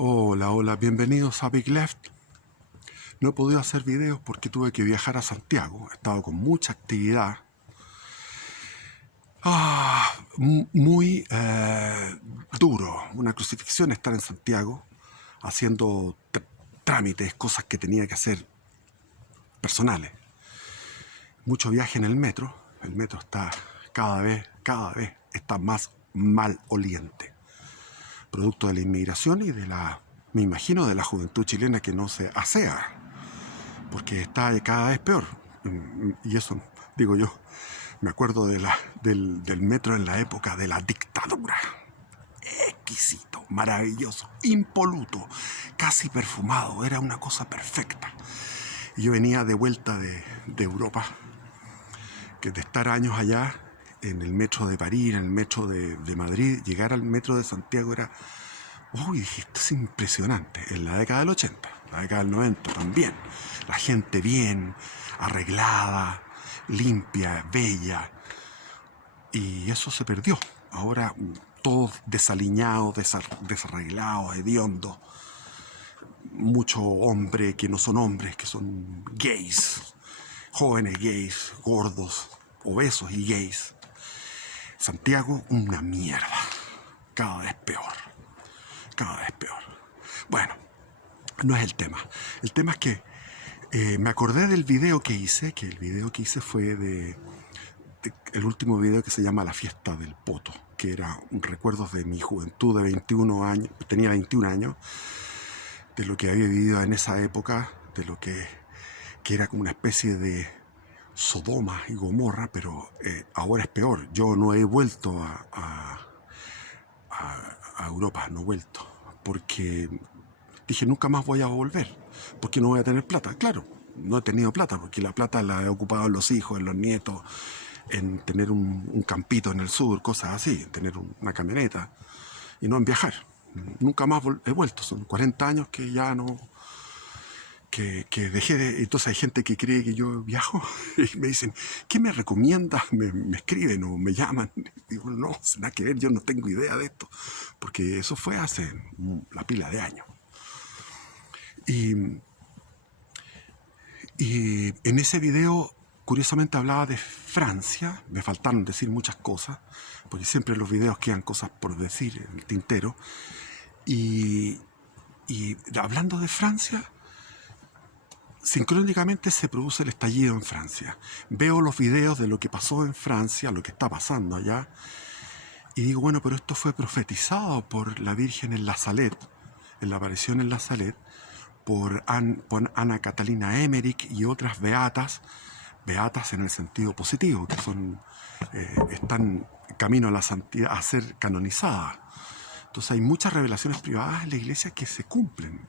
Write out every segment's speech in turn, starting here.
Hola, hola, bienvenidos a Big Left. No he podido hacer videos porque tuve que viajar a Santiago. He estado con mucha actividad. Muy duro. Una crucifixión estar en Santiago haciendo trámites, cosas que tenía que hacer personales. Mucho viaje en el metro. El metro está cada vez está más mal oliente. Producto de la inmigración y me imagino, de la juventud chilena que no se asea, porque está cada vez peor. Y eso, digo yo, me acuerdo del metro en la época de la dictadura. Exquisito, maravilloso, impoluto, casi perfumado, era una cosa perfecta. Y yo venía de vuelta de Europa, que de estar años allá, en el metro de París, en el metro de Madrid, llegar al metro de Santiago era... Uy, dije, esto es impresionante. En la década del 80, la década del 90 también. La gente bien, arreglada, limpia, bella. Y eso se perdió. Ahora todos desaliñados, desarreglados, hediondos. Muchos hombres que no son hombres, que son gays. Jóvenes gays, gordos, obesos y gays. Santiago, una mierda. Cada vez peor. Cada vez peor. Bueno, no es el tema. El tema es que me acordé del video que hice, que el video que hice fue el último video, que se llama La Fiesta del Poto, que era un recuerdo de mi juventud de 21 años, tenía 21 años, de lo que había vivido en esa época, de lo que era como una especie de Sodoma y Gomorra, pero ahora es peor. Yo no he vuelto a Europa, no he vuelto, porque dije, nunca más voy a volver, porque no voy a tener plata. Claro, no he tenido plata, porque la plata la he ocupado en los hijos, en los nietos, en tener un campito en el sur, cosas así, en tener una camioneta, y no en viajar. Nunca más he vuelto, son 40 años que ya no... Que dejé de... Entonces hay gente que cree que yo viajo y me dicen, ¿qué me recomiendas? Me escriben o me llaman. Y digo, no, nada que ver, yo no tengo idea de esto, porque eso fue hace la pila de años. Y en ese video, curiosamente, hablaba de Francia. Me faltaron decir muchas cosas, porque siempre en los videos quedan cosas por decir en el tintero. Y hablando de Francia, sincrónicamente se produce el estallido en Francia. Veo los videos de lo que pasó en Francia, lo que está pasando allá, y digo, bueno, pero esto fue profetizado por la Virgen en la Salette, en la aparición en la Salette, por Ana Catalina Emmerich y otras beatas en el sentido positivo, que están camino a la santidad, a ser canonizadas. Entonces hay muchas revelaciones privadas en la iglesia que se cumplen,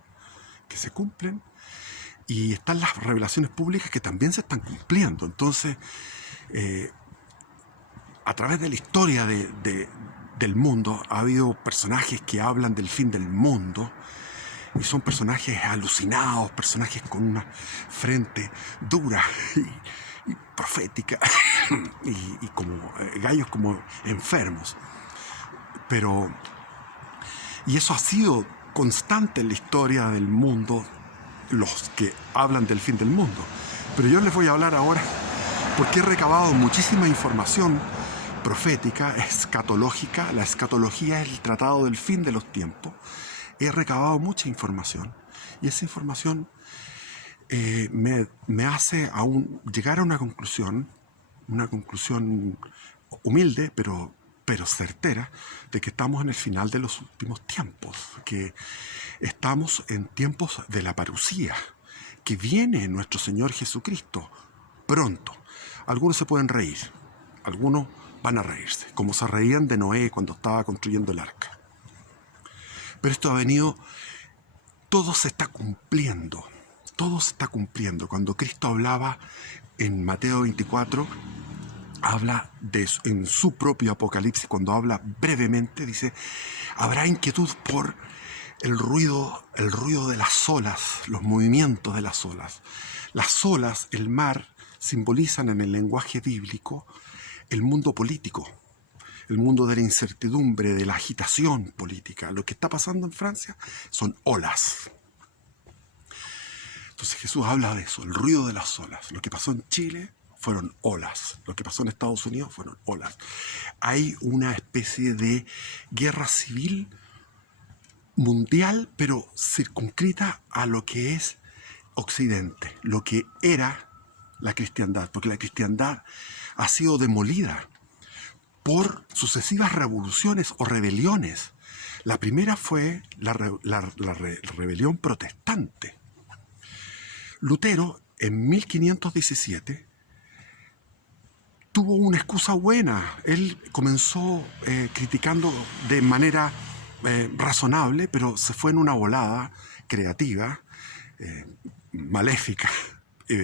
y están las revelaciones públicas que también se están cumpliendo. Entonces, a través de la historia del mundo ha habido personajes que hablan del fin del mundo, y son personajes alucinados, personajes con una frente dura y profética y como gallos como enfermos. Y eso ha sido constante en la historia del mundo, los que hablan del fin del mundo. Pero yo les voy a hablar ahora porque he recabado muchísima información profética, escatológica. La escatología es el tratado del fin de los tiempos. He recabado mucha información, y esa información me hace llegar a una conclusión humilde, pero certera, de que estamos en el final de los últimos tiempos, que estamos en tiempos de la parucía, que viene nuestro Señor Jesucristo pronto. Algunos se pueden reír, algunos van a reírse, como se reían de Noé cuando estaba construyendo el arca. Pero esto ha venido, todo se está cumpliendo. Todo se está cumpliendo. Cuando Cristo hablaba en Mateo 24, habla en su propio Apocalipsis, cuando habla brevemente, dice, habrá inquietud por el ruido de las olas, los movimientos de las olas. Las olas, el mar, simbolizan en el lenguaje bíblico el mundo político. el mundo de la incertidumbre, de la agitación política. Lo que está pasando en Francia son olas. Entonces Jesús habla de eso, el ruido de las olas. Lo que pasó en Chile fueron olas. Lo que pasó en Estados Unidos fueron olas. Hay una especie de guerra civil mundial, pero circunscrita a lo que es Occidente, lo que era la cristiandad, porque la cristiandad ha sido demolida por sucesivas revoluciones o rebeliones. La primera fue la rebelión protestante. Lutero, en 1517, tuvo una excusa buena. Él comenzó criticando de manera razonable, pero se fue en una volada creativa, maléfica,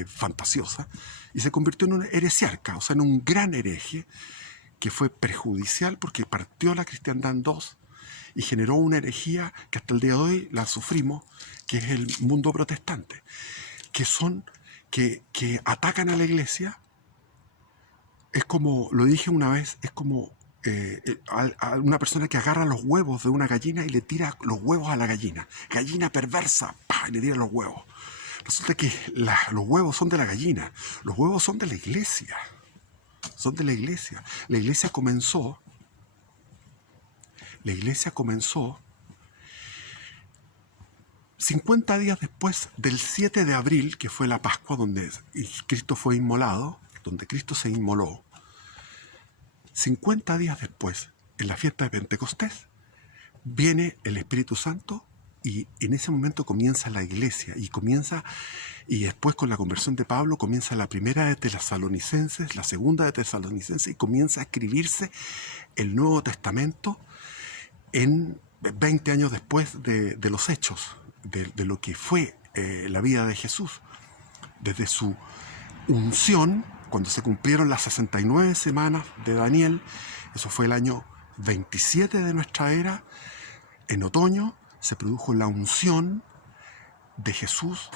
fantasiosa, y se convirtió en un heresiarca, o sea, en un gran hereje que fue perjudicial porque partió la cristiandad en dos y generó una herejía que hasta el día de hoy la sufrimos, que es el mundo protestante, que atacan a la iglesia. Es como, lo dije una vez, es como a una persona que agarra los huevos de una gallina y le tira los huevos a la gallina. Gallina perversa, ¡pah!, y le tira los huevos. Resulta que los huevos son de la gallina, los huevos son de la iglesia. Son de la iglesia. La iglesia comenzó 50 días después del 7 de abril, que fue la Pascua donde Cristo fue inmolado, donde Cristo se inmoló. 50 días después, en la fiesta de Pentecostés, viene el Espíritu Santo y en ese momento comienza la iglesia y después con la conversión de Pablo comienza la primera de Tesalonicenses, la segunda de Tesalonicenses y comienza a escribirse el Nuevo Testamento en 20 años después de los hechos, de lo que fue la vida de Jesús. Desde su unción, cuando se cumplieron las 69 semanas de Daniel, eso fue el año 27 de nuestra era, en otoño se produjo la unción de Jesús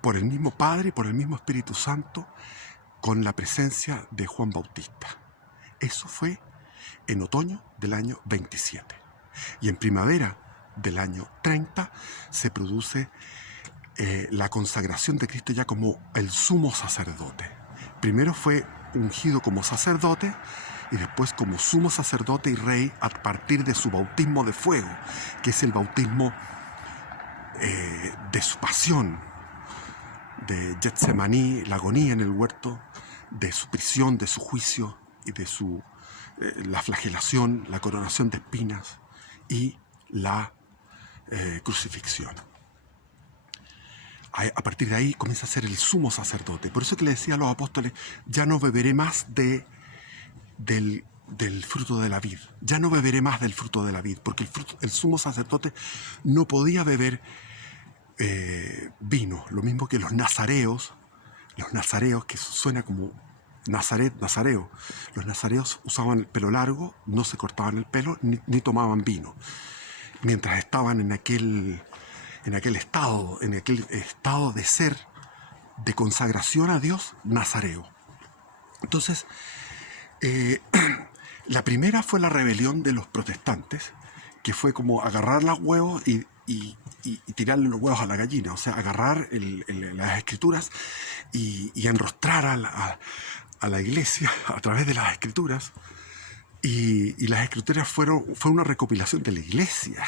por el mismo Padre y por el mismo Espíritu Santo, con la presencia de Juan Bautista. Eso fue en otoño del año 27. Y en primavera del año 30 se produce la consagración de Cristo ya como el sumo sacerdote. Primero fue ungido como sacerdote y después como sumo sacerdote y rey a partir de su bautismo de fuego, que es el bautismo de su pasión, de Getsemaní, la agonía en el huerto, de su prisión, de su juicio y de la flagelación, la coronación de espinas y la crucifixión. A partir de ahí comienza a ser el sumo sacerdote. Por eso que le decía a los apóstoles, ya no beberé más del fruto de la vid. Ya no beberé más del fruto de la vid, porque el sumo sacerdote no podía beber vino. Lo mismo que los nazareos, que suena como nazareo. Los nazareos usaban el pelo largo, no se cortaban el pelo, ni tomaban vino. Mientras estaban en aquel estado de ser, de consagración a Dios, nazareo. Entonces, la primera fue la rebelión de los protestantes, que fue como agarrar los huevos y tirarle los huevos a la gallina, o sea, agarrar las escrituras y enrostrar a la iglesia a través de las escrituras. Y las escrituras fue una recopilación de la iglesia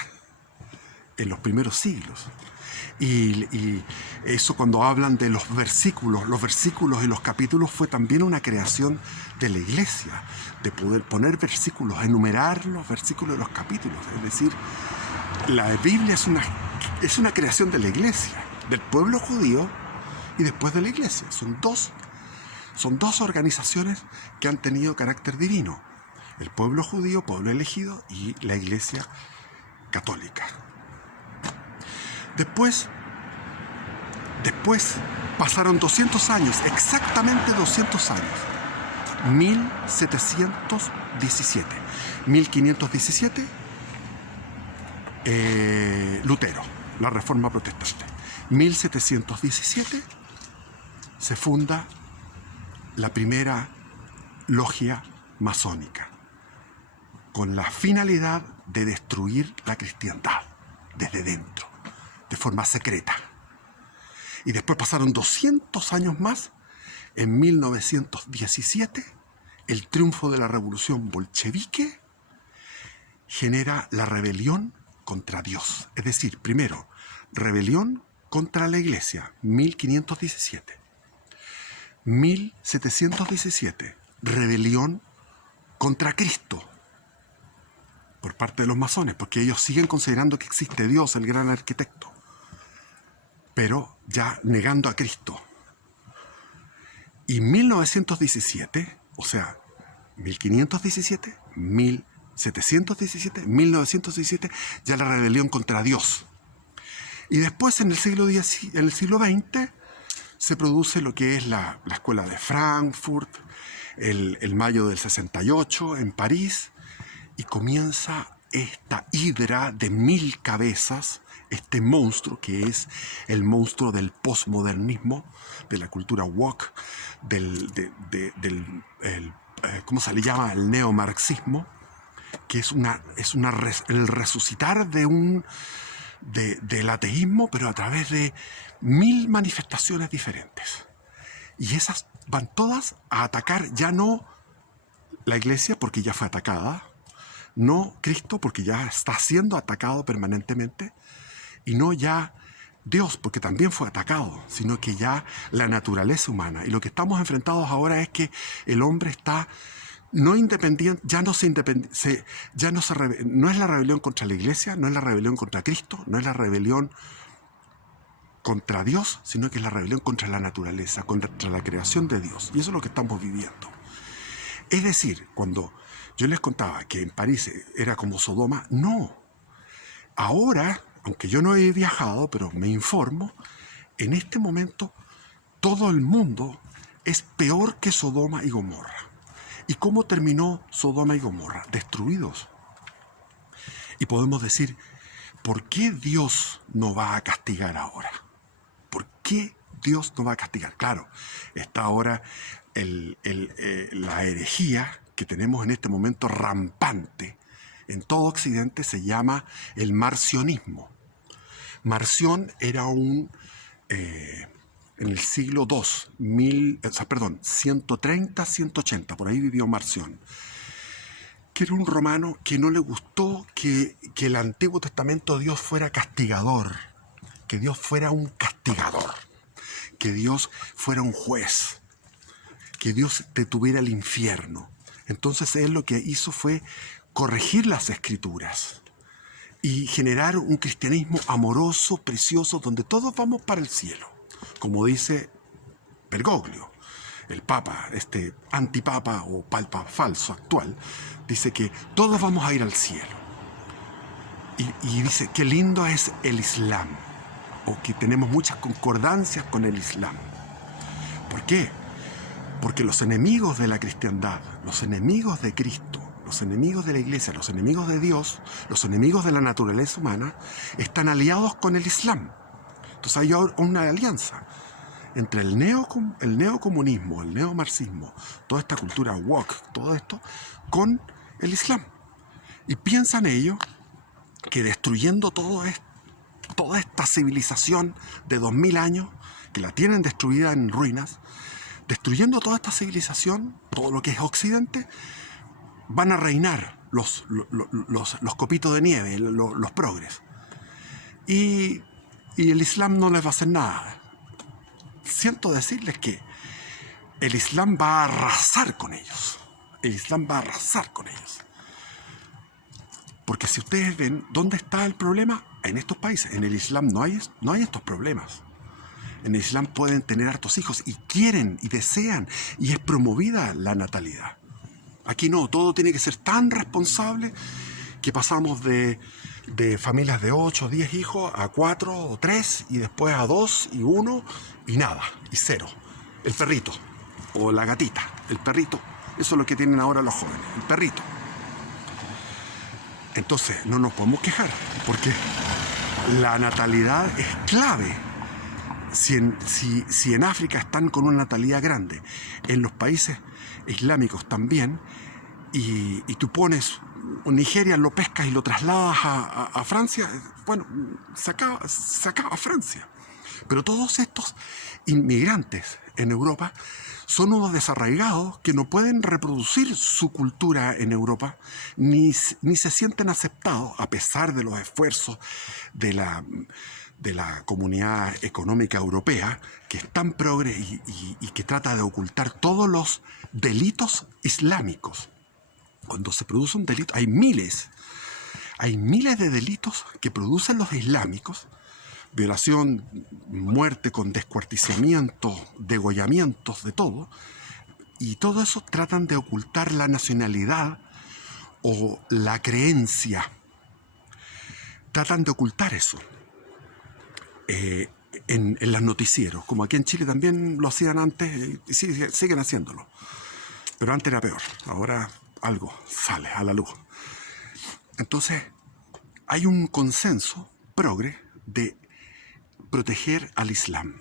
en los primeros siglos. Y eso, cuando hablan de los versículos y los capítulos, fue también una creación de la iglesia, de poder poner versículos, enumerar los versículos de los capítulos. Es decir, la Biblia es una creación de la iglesia, del pueblo judío y después de la iglesia. Son dos organizaciones que han tenido carácter divino: el pueblo judío, pueblo elegido, y la iglesia católica. Después pasaron 200 años, exactamente 200 años. 1717. 1517, Lutero, la Reforma Protestante. 1717 se funda la primera logia masónica. con la finalidad de destruir la cristiandad desde dentro, de forma secreta. Y después pasaron 200 años más. En 1917, el triunfo de la revolución bolchevique genera la rebelión contra Dios. Es decir, primero, rebelión contra la Iglesia, 1517. 1717, rebelión contra Cristo por parte de los masones, porque ellos siguen considerando que existe Dios, el gran arquitecto, pero ya negando a Cristo. Y 1917, o sea, 1517, 1717, 1917, ya la rebelión contra Dios. Y después en el siglo XX se produce lo que es la escuela de Frankfurt, el mayo del 68 en París, y comienza esta hidra de 1000 cabezas, este monstruo que es el monstruo del postmodernismo, de la cultura woke, ¿cómo se le llama? El neomarxismo, que es el resucitar del ateísmo, pero a través de 1000 manifestaciones diferentes. Y esas van todas a atacar ya no la Iglesia, porque ya fue atacada, no Cristo, porque ya está siendo atacado permanentemente, y no ya Dios, porque también fue atacado, sino que ya la naturaleza humana. Y lo que estamos enfrentados ahora es que el hombre está no independiente, no es la rebelión contra la Iglesia, no es la rebelión contra Cristo, no es la rebelión contra Dios, sino que es la rebelión contra la naturaleza, contra la creación de Dios. Y eso es lo que estamos viviendo. Es decir, cuando yo les contaba que en París era como Sodoma, no. Ahora, aunque yo no he viajado, pero me informo, en este momento todo el mundo es peor que Sodoma y Gomorra. ¿Y cómo terminó Sodoma y Gomorra? Destruidos. Y podemos decir, ¿por qué Dios no va a castigar ahora? ¿Por qué Dios no va a castigar? Claro, está ahora la herejía que tenemos en este momento rampante en todo Occidente, se llama el marcionismo. Marción era en el siglo II, 130, 180, por ahí vivió Marción, que era un romano que no le gustó que el Antiguo Testamento Dios fuera castigador, que Dios fuera un castigador, que Dios fuera un juez, que Dios te tuviera el infierno. Entonces él lo que hizo fue corregir las escrituras y generar un cristianismo amoroso, precioso, donde todos vamos para el cielo. Como dice Bergoglio, el papa, este antipapa o papa falso actual, dice que todos vamos a ir al cielo. Y dice, qué lindo es el Islam, o que tenemos muchas concordancias con el Islam. ¿Por qué? Porque los enemigos de la cristiandad, los enemigos de Cristo, los enemigos de la Iglesia, los enemigos de Dios, los enemigos de la naturaleza humana, están aliados con el Islam. Entonces hay una alianza entre el neocomunismo, el neomarxismo, toda esta cultura woke, todo esto, con el Islam. Y piensan ellos que destruyendo toda esta civilización de 2000 años, que la tienen destruida en ruinas, destruyendo toda esta civilización, todo lo que es Occidente, van a reinar los copitos de nieve, los progres. Y el Islam no les va a hacer nada. Siento decirles que el Islam va a arrasar con ellos. El Islam va a arrasar con ellos. Porque si ustedes ven, ¿dónde está el problema? En estos países. En el Islam no hay estos problemas. En el Islam pueden tener hartos hijos y quieren y desean, y es promovida la natalidad. Aquí no, todo tiene que ser tan responsable que pasamos de familias de 8 o 10 hijos a 4 o 3 y después a 2 y 1 y nada, y 0. El perrito o la gatita, el perrito, eso es lo que tienen ahora los jóvenes, el perrito. Entonces no nos podemos quejar porque la natalidad es clave. Si en África están con una natalidad grande, en los países islámicos también, y tú pones Nigeria lo pescas y lo trasladas a Francia, bueno, se acaba Francia. Pero todos estos inmigrantes en Europa son unos desarraigados que no pueden reproducir su cultura en Europa, ni se sienten aceptados, a pesar de los esfuerzos de la Comunidad Económica Europea, que es tan progre y que trata de ocultar todos los delitos islámicos. Cuando se produce un delito, hay miles de delitos que producen los islámicos: violación, muerte con descuartizamientos, degollamientos, de todo. Y todo eso tratan de ocultar la nacionalidad o la creencia. Tratan de ocultar eso en los noticieros, como aquí en Chile también lo hacían antes y siguen haciéndolo. Pero antes era peor, ahora algo sale a la luz. Entonces, hay un consenso progre de proteger al Islam,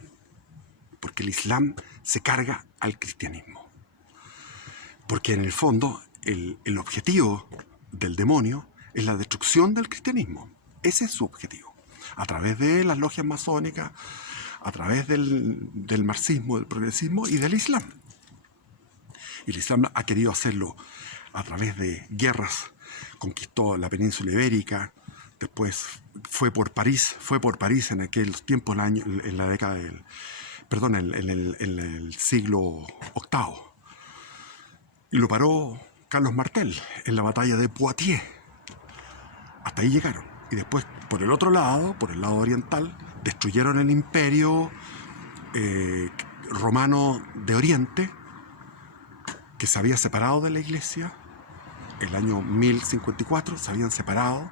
porque el Islam se carga al cristianismo. Porque en el fondo, el objetivo del demonio es la destrucción del cristianismo. Ese es su objetivo. A través de las logias masónicas, a través del marxismo, del progresismo y del Islam. Y el Islam ha querido hacerlo a través de guerras. Conquistó la península ibérica, después fue por París en aquel tiempo, en la década del, perdón, en el siglo VIII. Y lo paró Carlos Martel en la batalla de Poitiers. Hasta ahí llegaron. Y después, por el otro lado, por el lado oriental, destruyeron el imperio romano de Oriente, que se había separado de la iglesia. El año 1054 se habían separado,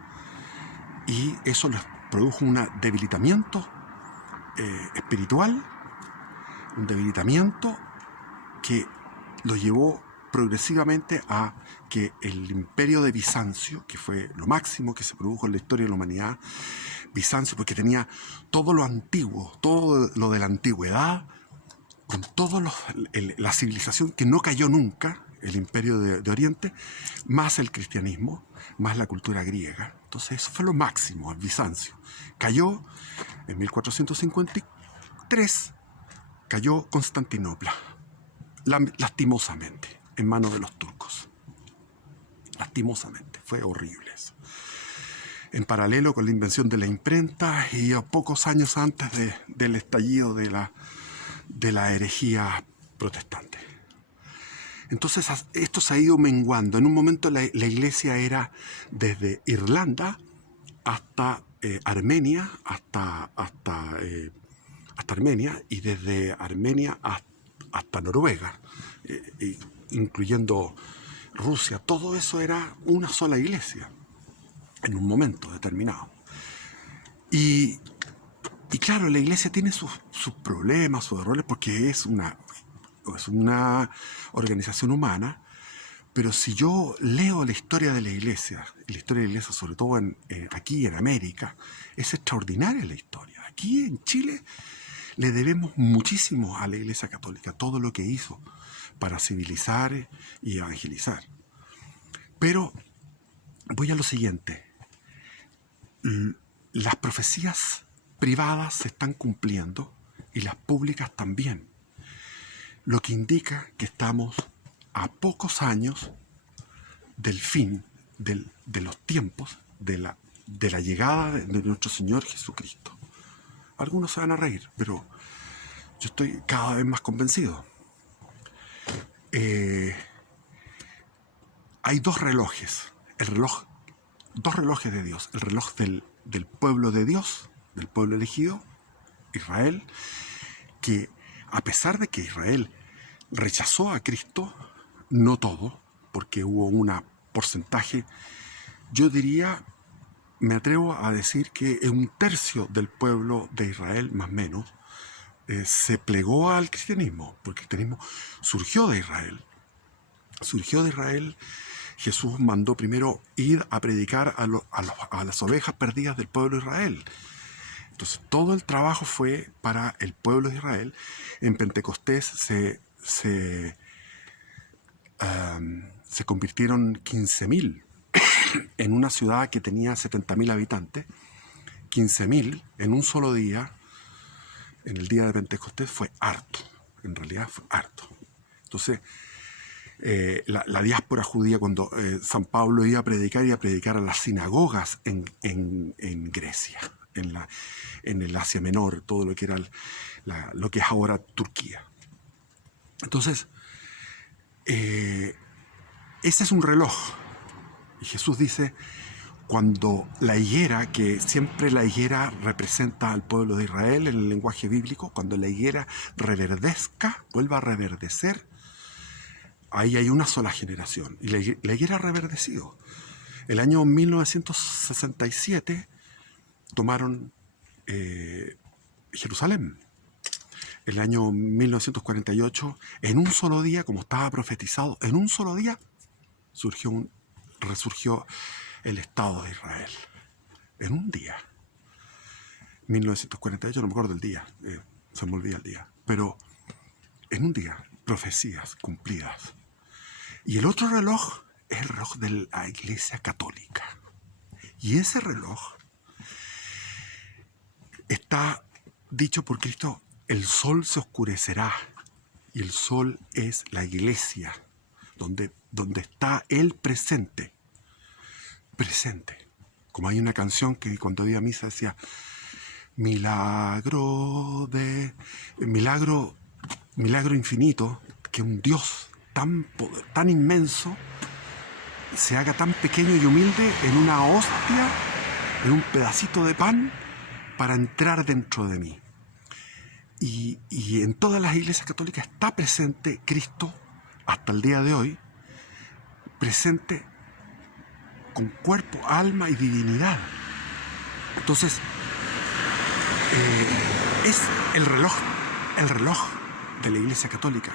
y eso les produjo un debilitamiento espiritual, un debilitamiento que lo llevó progresivamente a que el imperio de Bizancio, que fue lo máximo que se produjo en la historia de la humanidad, Bizancio, porque tenía todo lo antiguo, todo lo de la antigüedad, con la civilización que no cayó nunca, el imperio de Oriente, más el cristianismo, más la cultura griega. Entonces eso fue lo máximo, el Bizancio. Cayó en 1453, cayó Constantinopla, lastimosamente, en manos de los turcos. Lastimosamente, fue horrible eso. En paralelo con la invención de la imprenta y a pocos años antes del estallido de la herejía protestante. Entonces esto se ha ido menguando. En un momento la iglesia era desde Irlanda hasta Armenia, hasta Armenia, y desde Armenia hasta Noruega, incluyendo Rusia. Todo eso era una sola iglesia en un momento determinado. Y claro, la iglesia tiene sus problemas, sus errores, porque es una organización humana. Pero si yo leo la historia de la iglesia sobre todo aquí en América, es extraordinaria la historia. Aquí en Chile le debemos muchísimo a la Iglesia Católica, todo lo que hizo para civilizar y evangelizar. Pero voy a lo siguiente. Las profecías privadas se están cumpliendo y las públicas también, lo que indica que estamos a pocos años del fin de los tiempos de la llegada de nuestro Señor Jesucristo. Algunos se van a reír, pero yo estoy cada vez más convencido. Hay dos relojes, dos relojes de Dios: el reloj del pueblo de Dios, del pueblo elegido, Israel, que a pesar de que Israel rechazó a Cristo, no todo, porque hubo un porcentaje, yo diría, me atrevo a decir que un tercio del pueblo de Israel, más o menos, se plegó al cristianismo, porque el cristianismo surgió de Israel. Jesús mandó primero ir a predicar a las ovejas perdidas del pueblo de Israel. Entonces todo el trabajo fue para el pueblo de Israel. En Pentecostés se convirtieron 15.000 en una ciudad que tenía 70.000 habitantes, 15.000 en un solo día, en el día de Pentecostés, fue harto. En realidad fue harto. Entonces, la diáspora judía, cuando San Pablo iba a predicar a las sinagogas en Grecia, en el Asia Menor, todo lo que era lo que es ahora Turquía. Entonces, ese es un reloj. Y Jesús dice, cuando la higuera, que siempre la higuera representa al pueblo de Israel en el lenguaje bíblico, cuando la higuera reverdezca, vuelva a reverdecer, ahí hay una sola generación. Y la higuera ha reverdecido. El año 1967 tomaron Jerusalén. El año 1948, en un solo día, como estaba profetizado, en un solo día resurgió el Estado de Israel. En un día. 1948, no me acuerdo del día, se me olvida el día. Pero en un día, profecías cumplidas. Y el otro reloj es el reloj de la Iglesia Católica. Y ese reloj está dicho por Cristo, el sol se oscurecerá. Y el sol es la Iglesia, donde está Él presente. Presente. Como hay una canción que cuando había misa decía, milagro infinito, que un Dios tan inmenso se haga tan pequeño y humilde en una hostia, en un pedacito de pan, para entrar dentro de mí. Y en todas las iglesias católicas está presente Cristo, hasta el día de hoy, presente con cuerpo, alma y divinidad. Entonces, es el reloj de la Iglesia Católica,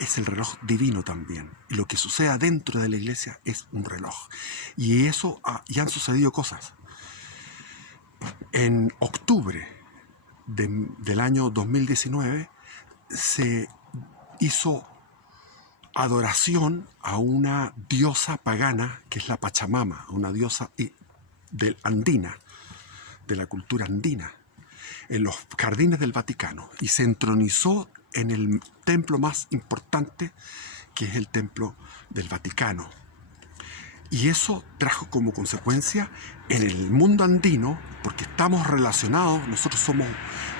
es el reloj divino también. Y lo que suceda dentro de la Iglesia es un reloj. Y eso, ya han sucedido cosas. En octubre del año 2019 se hizo adoración a una diosa pagana que es la Pachamama, una diosa andina, de la cultura andina, en los jardines del Vaticano, y se entronizó en el templo más importante, que es el templo del Vaticano. Y eso trajo como consecuencia en el mundo andino, porque estamos relacionados, nosotros somos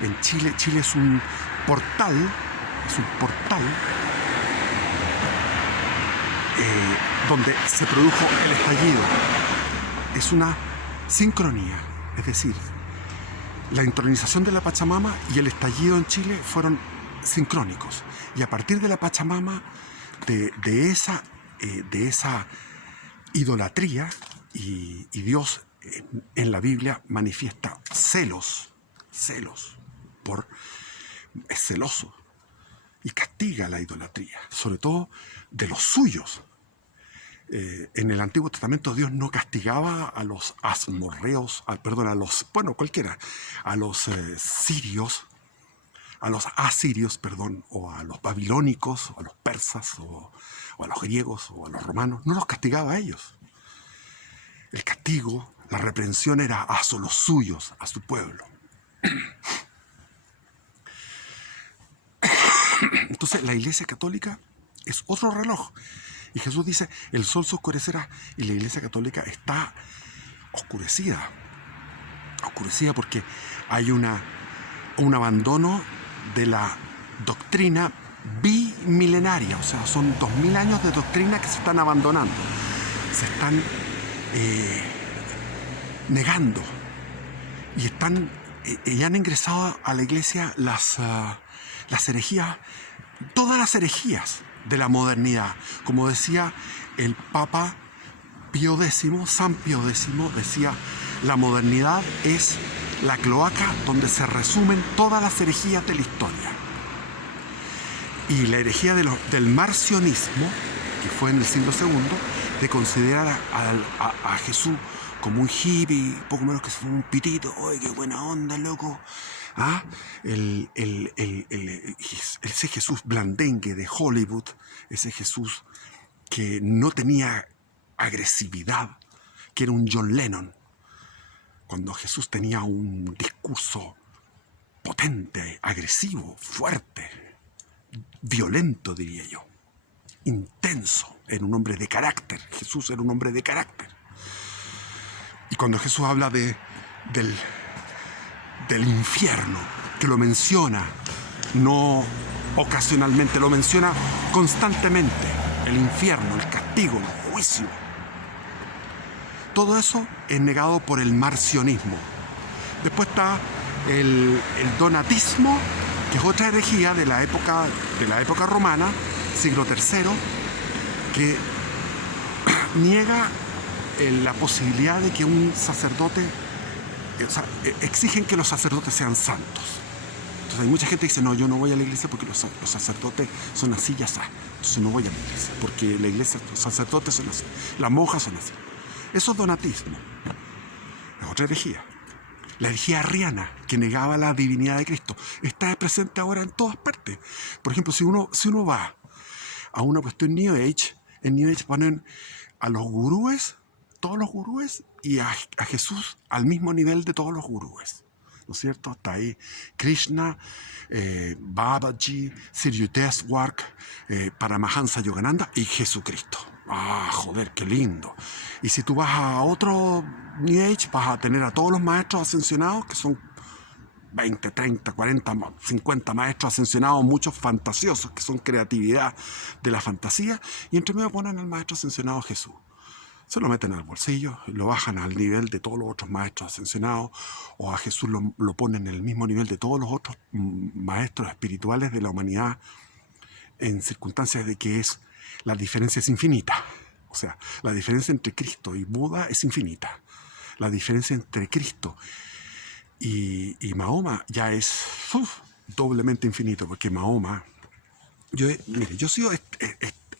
en Chile, Chile es un portal, donde se produjo el estallido. Es una sincronía, es decir, la intronización de la Pachamama y el estallido en Chile fueron sincrónicos. Y a partir de la Pachamama, de esa idolatría, y Dios en la Biblia manifiesta celos, es celoso y castiga la idolatría, sobre todo de los suyos. En el Antiguo Testamento Dios no castigaba a los asmorreos, a los sirios, a los asirios, o a los babilónicos, o a los persas, o a los griegos, o a los romanos. No los castigaba a ellos. El castigo, la reprensión era a los suyos, a su pueblo. Entonces la Iglesia Católica es otro reloj. Y Jesús dice, el sol se oscurecerá, y la Iglesia Católica está oscurecida porque hay un abandono de la doctrina bimilenaria, o sea, son 2000 años de doctrina que se están abandonando, se están negando, y han ingresado a la Iglesia las herejías, todas las herejías de la modernidad. Como decía el Papa Pío X, San Pío X, decía, la modernidad es la cloaca donde se resumen todas las herejías de la historia. Y la herejía del marcionismo, que fue en el siglo II, de considerar a Jesús como un hippie, poco menos que un pitito, ¡ay, qué buena onda, loco! Ese Jesús blandengue de Hollywood, ese Jesús que no tenía agresividad, que era un John Lennon, cuando Jesús tenía un discurso potente, agresivo, fuerte, violento, diría yo, intenso. Era un hombre de carácter. Jesús era un hombre de carácter. Y cuando Jesús habla del infierno, que lo menciona, no ocasionalmente, lo menciona constantemente, el infierno, el castigo, el juicio. Todo eso es negado por el marcionismo. Después está el donatismo, que es otra herejía de la época romana, siglo III, que niega la posibilidad de que un sacerdote, exigen que los sacerdotes sean santos. Entonces hay mucha gente que dice, no, yo no voy a la iglesia porque los sacerdotes son así y así. Entonces no voy a la iglesia, porque la iglesia, los sacerdotes son así, las monjas son así. Eso es donatismo. Es otra herejía. La herejía arriana, que negaba la divinidad de Cristo, está presente ahora en todas partes. Por ejemplo, si uno va a una cuestión New Age, en New Age ponen a los gurúes, todos los gurúes, y a Jesús al mismo nivel de todos los gurúes. ¿No es cierto? Está ahí Krishna, Babaji, Sir Yukteswar, Paramahansa Yogananda y Jesucristo. Ah, joder, qué lindo. Y si tú vas a otro New Age, vas a tener a todos los maestros ascensionados, que son 20, 30, 40, 50 maestros ascensionados, muchos fantasiosos, que son creatividad de la fantasía, y entre medio ponen al maestro ascensionado Jesús. Se lo meten al bolsillo, lo bajan al nivel de todos los otros maestros ascensionados, o a Jesús lo ponen en el mismo nivel de todos los otros maestros espirituales de la humanidad, en circunstancias de que la diferencia es infinita. O sea, la diferencia entre Cristo y Buda es infinita. La diferencia entre Cristo y Mahoma ya es doblemente infinito, porque Mahoma,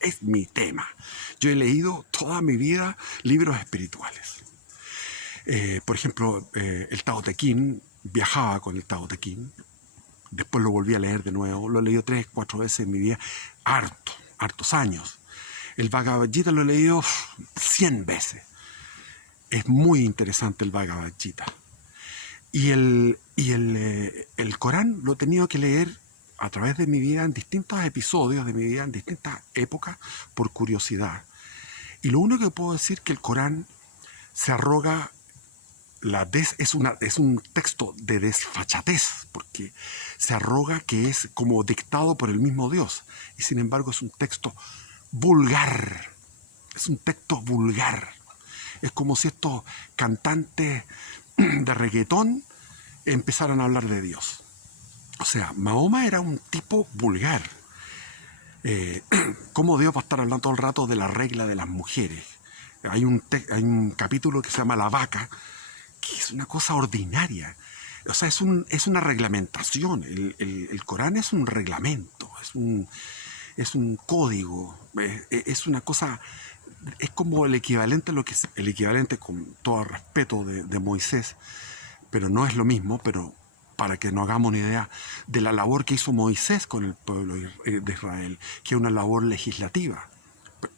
es mi tema. Yo he leído toda mi vida libros espirituales. Por ejemplo, el Tao Te Ching, viajaba con el Tao Te Ching, después lo volví a leer de nuevo, lo he leído 3, 4 veces en mi vida, hartos años. El Bhagavad Gita lo he leído 100 veces. Es muy interesante el Bhagavad Gita. Y el Corán lo he tenido que leer a través de mi vida, en distintos episodios de mi vida, en distintas épocas, por curiosidad. Y lo único que puedo decir es que el Corán se arroga, es un texto de desfachatez, porque se arroga que es como dictado por el mismo Dios, y sin embargo es un texto vulgar. Es un texto vulgar. Es como si estos cantantes de reggaetón empezaran a hablar de Dios. O sea, Mahoma era un tipo vulgar. ¿Cómo Dios va a estar hablando todo el rato de la regla de las mujeres? Hay un capítulo que se llama La Vaca, que es una cosa ordinaria. O sea, es una reglamentación. El Corán es un reglamento, es un código, es una cosa, es como el equivalente con todo respeto de Moisés, pero no es lo mismo, pero para que nos hagamos una idea de la labor que hizo Moisés con el pueblo de Israel, que es una labor legislativa.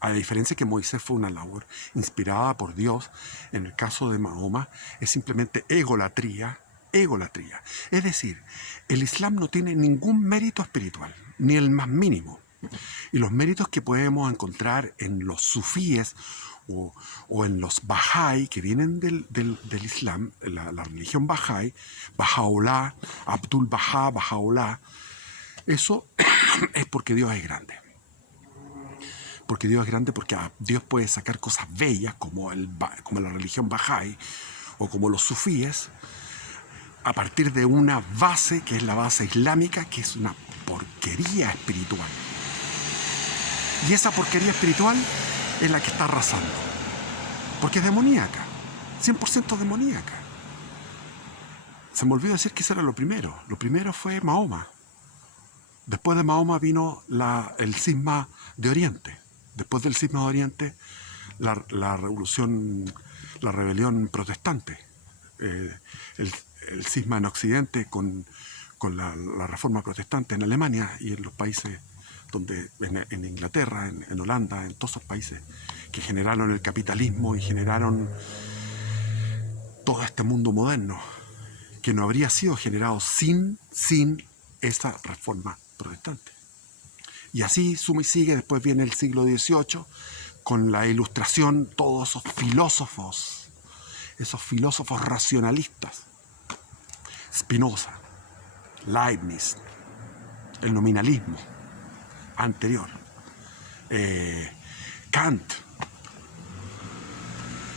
A diferencia que Moisés fue una labor inspirada por Dios, en el caso de Mahoma es simplemente egolatría. Es decir, el Islam no tiene ningún mérito espiritual, ni el más mínimo. Y los méritos que podemos encontrar en los sufíes o en los Bahá'í, que vienen del Islam, la religión Bahá'í, Baha'u'lláh, Abdul Bahá, Baha'u'lláh, eso es porque Dios es grande. Porque Dios es grande, porque Dios puede sacar cosas bellas como la religión Bahá'í o como los sufíes, a partir de una base que es la base islámica, que es una porquería espiritual. Y esa porquería espiritual es la que está arrasando. Porque es demoníaca. 100% demoníaca. Se me olvidó decir que eso era lo primero. Lo primero fue Mahoma. Después de Mahoma vino el cisma de Oriente. Después del cisma de Oriente, la rebelión protestante. El cisma en Occidente con la reforma protestante en Alemania y en los países donde en Inglaterra, en Holanda, en todos esos países que generaron el capitalismo y generaron todo este mundo moderno, que no habría sido generado sin esa reforma protestante. Y así suma y sigue. Después viene el siglo XVIII con la Ilustración, todos esos filósofos racionalistas, Spinoza, Leibniz, el nominalismo anterior, Kant,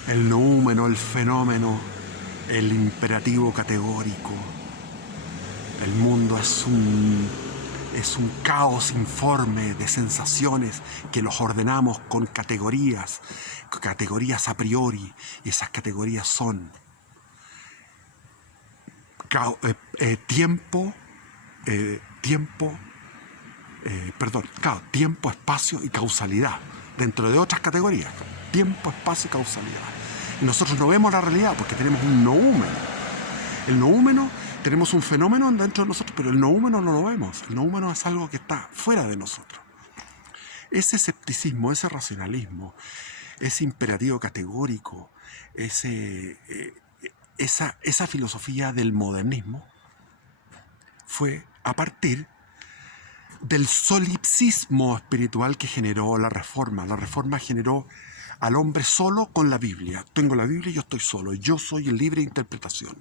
el noúmeno, el fenómeno, el imperativo categórico. El mundo es un caos informe de sensaciones que los ordenamos con categorías a priori, y esas categorías son tiempo, espacio y causalidad, dentro de otras categorías, tiempo, espacio y causalidad. Y nosotros no vemos la realidad porque tenemos un noúmeno. El noúmeno, tenemos un fenómeno dentro de nosotros, pero el noúmeno no lo vemos. El noúmeno es algo que está fuera de nosotros. Ese escepticismo, ese racionalismo, ese imperativo categórico, esa filosofía del modernismo fue a partir del solipsismo espiritual que generó la Reforma. La Reforma generó al hombre solo con la Biblia. Tengo la Biblia y yo estoy solo. Yo soy en libre interpretación.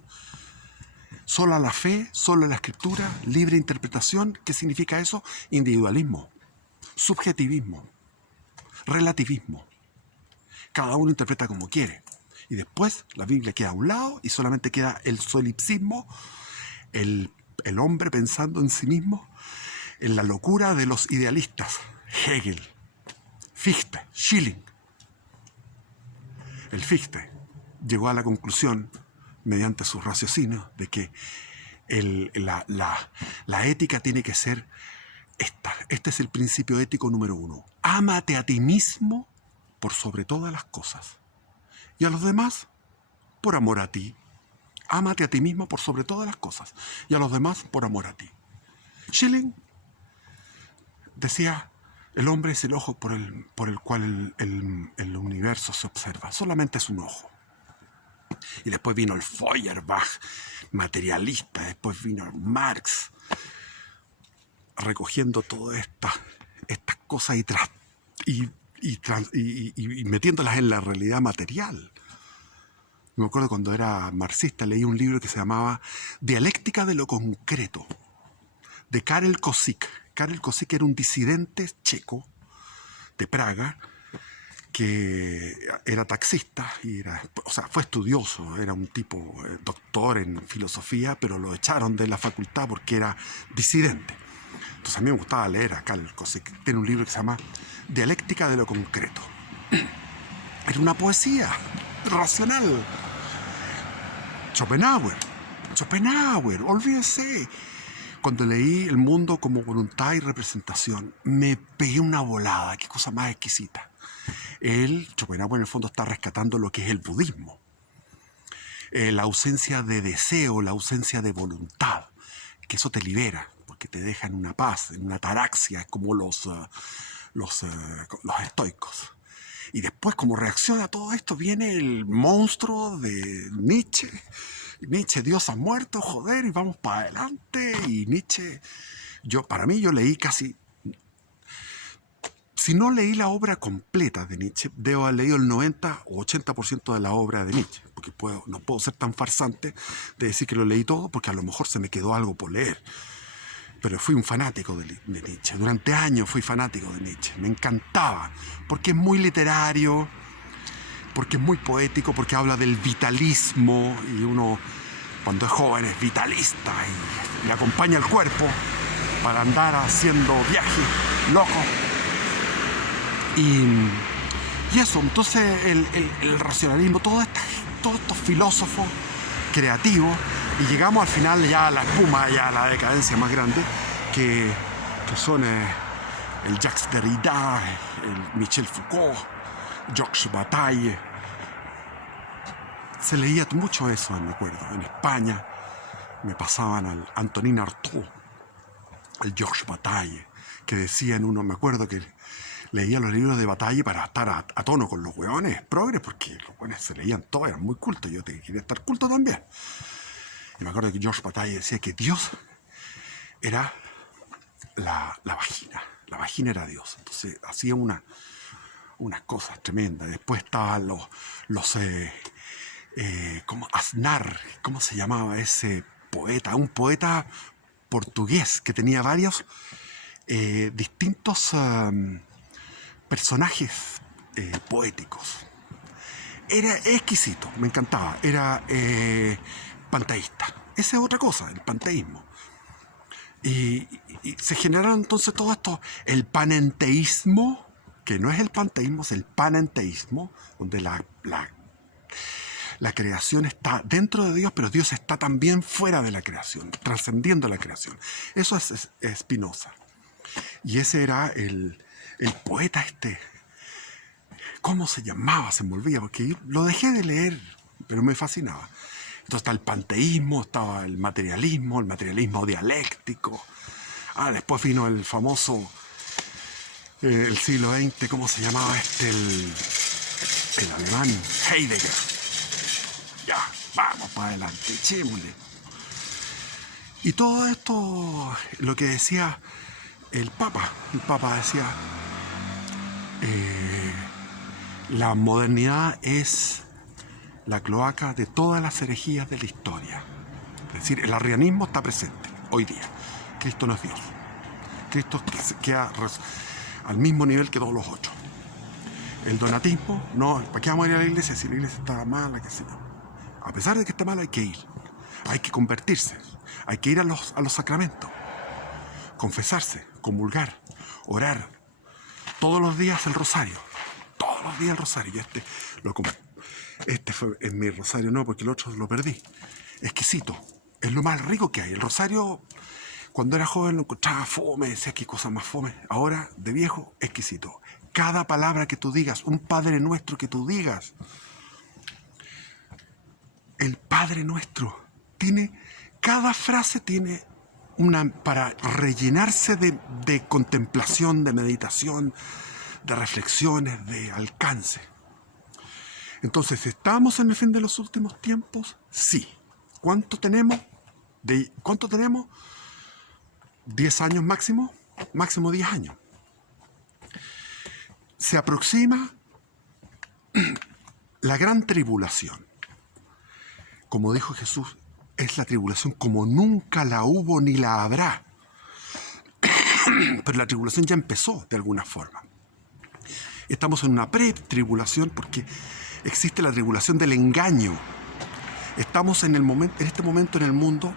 Solo a la fe, solo a la escritura, libre interpretación. ¿Qué significa eso? Individualismo, subjetivismo, relativismo. Cada uno interpreta como quiere. Y después la Biblia queda a un lado y solamente queda el solipsismo, el hombre pensando en sí mismo, en la locura de los idealistas. Hegel, Fichte, Schelling. El Fichte llegó a la conclusión, mediante sus raciocinios, de que la ética tiene que ser esta. Este es el principio ético número 1. Ámate a ti mismo por sobre todas las cosas. Y a los demás por amor a ti. Ámate a ti mismo por sobre todas las cosas. Y a los demás por amor a ti. Schelling decía, el hombre es el ojo por el cual el universo se observa. Solamente es un ojo. Y después vino el Feuerbach, materialista. Después vino Marx, recogiendo todas estas cosas y metiéndolas en la realidad material. Me acuerdo cuando era marxista, leí un libro que se llamaba Dialéctica de lo concreto, de Karel Kosik. Karel Kosik era un disidente checo de Praga que era taxista y fue estudioso, era un tipo doctor en filosofía, pero lo echaron de la facultad porque era disidente. Entonces a mí me gustaba leer a Karel Kosik. Tiene un libro que se llama Dialéctica de lo concreto. Era una poesía racional. Schopenhauer, olvídese. Cuando leí El mundo como voluntad y representación, me pegué una volada. Qué cosa más exquisita. Schopenhauer en el fondo está rescatando lo que es el budismo. La ausencia de deseo, la ausencia de voluntad, que eso te libera, porque te deja en una paz, en una ataraxia, es como los estoicos. Y después, como reacción a todo esto, viene el monstruo de Nietzsche. Nietzsche, Dios ha muerto, joder, y vamos para adelante. Y Nietzsche, yo leí casi... Si no leí la obra completa de Nietzsche, debo haber leído el 90 o 80% de la obra de Nietzsche, porque no puedo ser tan farsante de decir que lo leí todo, porque a lo mejor se me quedó algo por leer. Pero fui un fanático de Nietzsche. Durante años fui fanático de Nietzsche. Me encantaba, porque es muy literario, porque es muy poético, porque habla del vitalismo, y uno cuando es joven es vitalista y le acompaña el cuerpo para andar haciendo viajes locos. Y eso, entonces el racionalismo, todos estos filósofos creativos, y llegamos al final ya a la espuma, ya a la decadencia más grande, que son el Jacques Derrida, el Michel Foucault, Georges Bataille. Se leía mucho eso, me acuerdo. En España me pasaban al Antonin Artaud, al Georges Bataille, que decían uno, me acuerdo que leía los libros de batalla para estar a tono con los hueones progres, porque los hueones se leían todo, eran muy cultos, yo quería estar culto también. Y me acuerdo que George Bataille decía que Dios era la vagina era Dios, entonces hacía unas cosas tremendas. Después estaban como Aznar, ¿cómo se llamaba ese poeta? Un poeta portugués que tenía varios distintos personajes poéticos. Era exquisito, me encantaba. Era panteísta. Esa es otra cosa, el panteísmo. Y se generaron entonces todo esto, el panenteísmo, que no es el panteísmo, es el panenteísmo, donde la creación está dentro de Dios, pero Dios está también fuera de la creación, trascendiendo la creación. Eso es Spinoza. Y ese era el poeta ¿cómo se llamaba? Se me olvida, porque yo lo dejé de leer, pero me fascinaba. Entonces está el panteísmo, estaba el materialismo dialéctico. Después vino el famoso, el siglo XX, ¿cómo se llamaba el alemán? Heidegger. Ya, vamos para adelante, echémosle. Y todo esto, lo que decía el Papa decía, la modernidad es la cloaca de todas las herejías de la historia. Es decir, el arrianismo está presente hoy día. Cristo no es Dios. Cristo queda al mismo nivel que todos los otros. El donatismo, no, ¿para qué vamos a ir a la iglesia si la iglesia está mala? Que sea? A pesar de que esté mala, hay que ir. Hay que convertirse. Hay que ir a los sacramentos. Confesarse, comulgar, orar. Todos los días el rosario. Todos los días el rosario. Este fue en mi rosario, no, porque el otro lo perdí. Exquisito. Es lo más rico que hay. El rosario, cuando era joven, lo encontraba fome, decía qué cosa más fome. Ahora, de viejo, exquisito. Cada palabra que tú digas, un Padre Nuestro que tú digas. El Padre Nuestro tiene, cada frase tiene para rellenarse de contemplación, de meditación, de reflexiones, de alcance. Entonces, ¿estamos en el fin de los últimos tiempos? Sí. ¿Cuánto tenemos? ¿10 años máximo? Máximo 10 años. Se aproxima la gran tribulación. Como dijo Jesús, es la tribulación como nunca la hubo ni la habrá. Pero la tribulación ya empezó de alguna forma. Estamos en una pre-tribulación porque existe la tribulación del engaño. Estamos en este momento en el mundo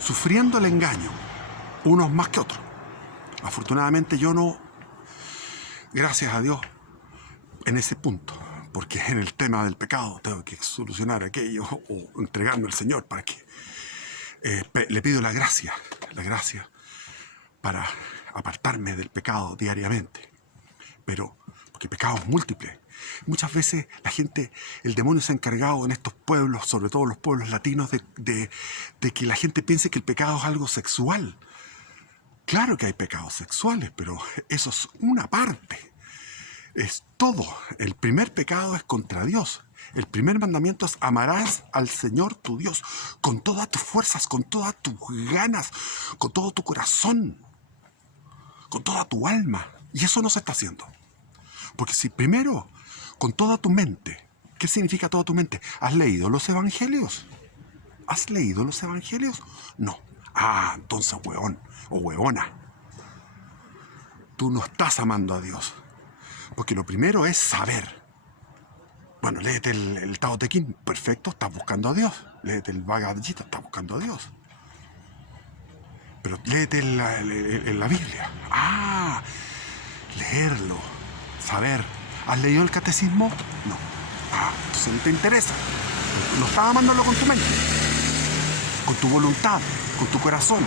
sufriendo el engaño, unos más que otros. Afortunadamente yo no, gracias a Dios, en ese punto, porque en el tema del pecado tengo que solucionar aquello o entregarme al Señor para que le pido la gracia para apartarme del pecado diariamente. Pero, porque pecados múltiples. Muchas veces la gente, el demonio se ha encargado en estos pueblos, sobre todo los pueblos latinos, de que la gente piense que el pecado es algo sexual. Claro que hay pecados sexuales, pero eso es una parte. Es todo. El primer pecado es contra Dios. El primer mandamiento es amarás al Señor tu Dios con todas tus fuerzas, con todas tus ganas, con todo tu corazón, con toda tu alma. Y eso no se está haciendo. Porque si primero, con toda tu mente, ¿qué significa toda tu mente? ¿Has leído los evangelios? ¿Has leído los evangelios? No. Entonces, hueón o hueona, tú no estás amando a Dios. Porque lo primero es saber. Bueno, léete el Tao Te Ching, perfecto, estás buscando a Dios. Léete el Bhagavad Gita, estás buscando a Dios. Pero léete la Biblia. Leerlo, saber. ¿Has leído el catecismo? No. Entonces no te interesa. No estás amándolo con tu mente, con tu voluntad, con tu corazón.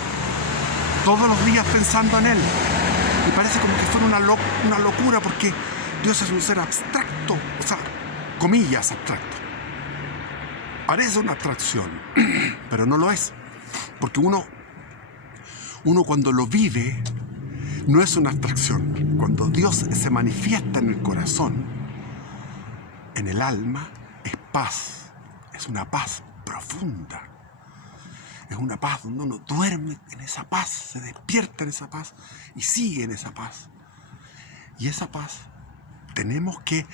Todos los días pensando en Él. Y parece como que fuera una locura porque Dios es un ser abstracto, o sea, comillas, abstracto. Parece una abstracción, pero no lo es. Porque uno cuando lo vive, no es una abstracción. Cuando Dios se manifiesta en el corazón, en el alma, es paz. Es una paz profunda. Es una paz donde uno duerme en esa paz, se despierta en esa paz y sigue en esa paz. Y esa paz tenemos que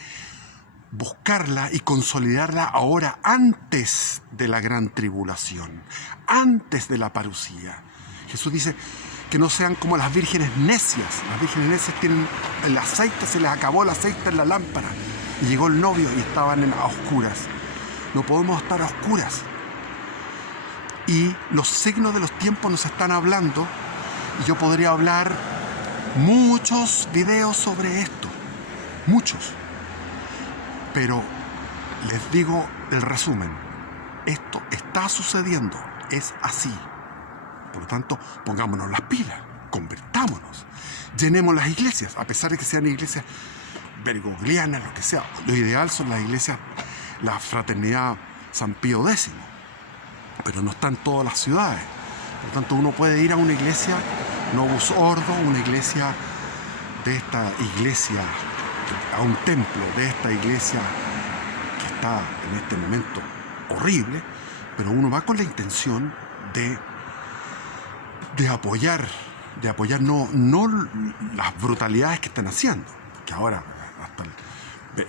buscarla y consolidarla ahora, antes de la gran tribulación, antes de la parusía. Jesús dice que no sean como las vírgenes necias. Las vírgenes necias tienen el aceite, se les acabó el aceite en la lámpara y llegó el novio y estaban a oscuras. No podemos estar a oscuras. Y los signos de los tiempos nos están hablando, y yo podría hablar muchos videos sobre esto, muchos. Pero les digo el resumen: esto está sucediendo, es así. Por lo tanto, pongámonos las pilas, convertámonos, llenemos las iglesias, a pesar de que sean iglesias bergoglianas, lo que sea. Lo ideal son las iglesias, la Fraternidad San Pío X, pero no están todas las ciudades. Por lo tanto, uno puede ir a una iglesia Novus Ordo, una iglesia de esta iglesia, a un templo de esta iglesia que está en este momento horrible, pero uno va con la intención de apoyar no las brutalidades que están haciendo, que ahora hasta el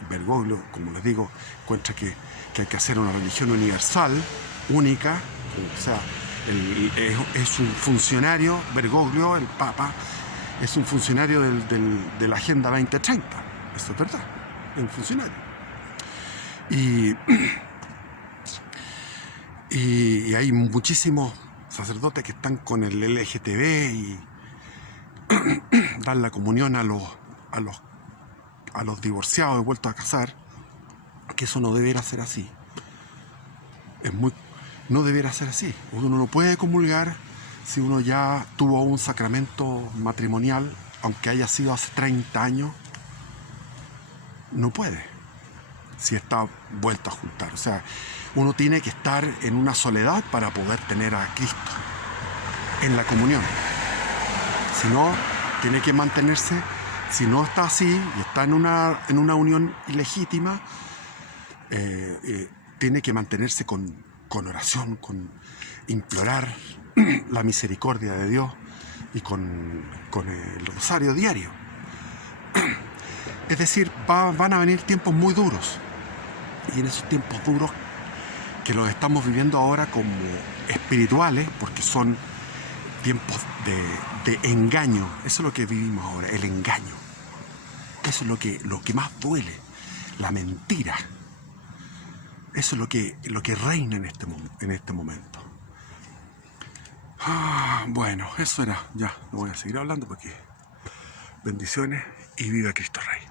Bergoglio, como les digo, encuentra que hay que hacer una religión universal, única. O sea, es un funcionario, Bergoglio, el Papa, es un funcionario de la Agenda 2030. Eso es verdad, es un funcionario. Y hay muchísimos sacerdotes que están con el LGTB y dan la comunión a los divorciados y vueltos a casar, que eso no debiera ser así. No debiera ser así. Uno no puede comulgar si uno ya tuvo un sacramento matrimonial, aunque haya sido hace 30 años. No puede, si está vuelto a juntar. O sea, uno tiene que estar en una soledad para poder tener a Cristo en la comunión. Si no, tiene que mantenerse. Si no está así y está en una unión ilegítima, tiene que mantenerse con oración, con implorar la misericordia de Dios y con el rosario diario. Es decir, van a venir tiempos muy duros, y en esos tiempos duros que los estamos viviendo ahora como espirituales, porque son tiempos de engaño. Eso es lo que vivimos ahora, el engaño. Eso es lo que más duele, la mentira. Eso es lo que reina en este momento. Bueno, eso era. Ya, no voy a seguir hablando porque bendiciones y viva Cristo Rey.